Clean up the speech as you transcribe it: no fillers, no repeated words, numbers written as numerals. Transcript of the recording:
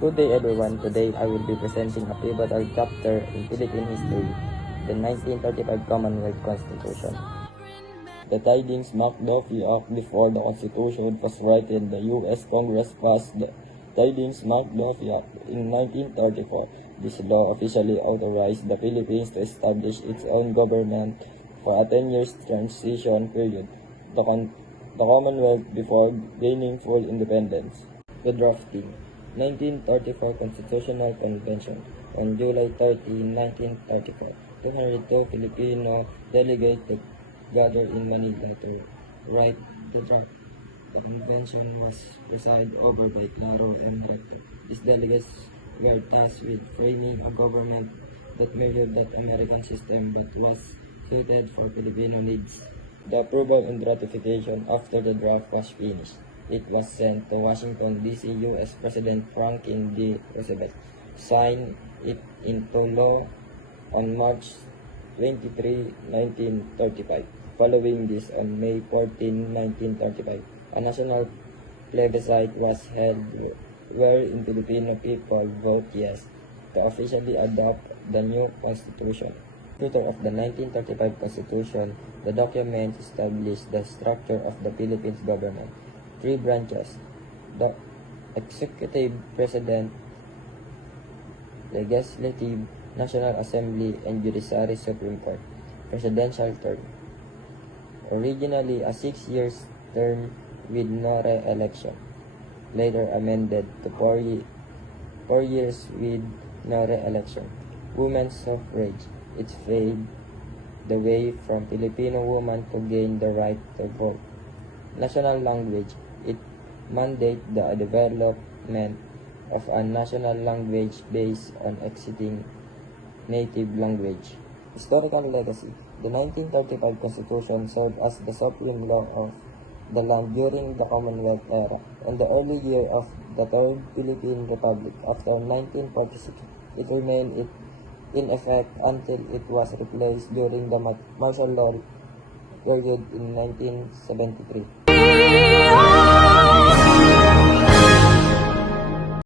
Good day everyone. Today I will be presenting a pivotal chapter in Philippine history, the 1935 Commonwealth Constitution. The tidings marked the few act before the Constitution was written. The U.S. Congress passed the tidings marked the few act in 1934. This law officially authorized the Philippines to establish its own government for a 10-year transition period. The Commonwealth before gaining full independence. The drafting. 1934 Constitutional Convention. On July 30, 1934, 202 Filipino delegates gathered in Manila to write the draft. The convention was presided over by Claro M. Recto. These delegates were tasked with framing a government that mirrored that American system but was suited for Filipino needs. The approval and ratification after the draft was finished. It was sent to Washington, D.C. U.S. President Franklin D. Roosevelt signed it into law on March 23, 1935. Following this, on May 14, 1935, a national plebiscite was held wherein Filipino people vote yes to officially adopt the new constitution. Author of the 1935 Constitution, the document established the structure of the Philippines government. 3 branches: the Executive, President, Legislative, National Assembly, and Judiciary Supreme Court. Presidential term. Originally a 6-year term with no re-election. Later amended to 4 years with no re-election. Women's suffrage. It paved the way from Filipino women to gain the right to vote. National language. It mandated the development of a national language based on existing native language. Historical legacy. The 1935 Constitution served as the supreme law of the land during the Commonwealth era. In the early year of the Third Philippine Republic, after 1946, it remained in effect until it was replaced during the martial law period in 1973.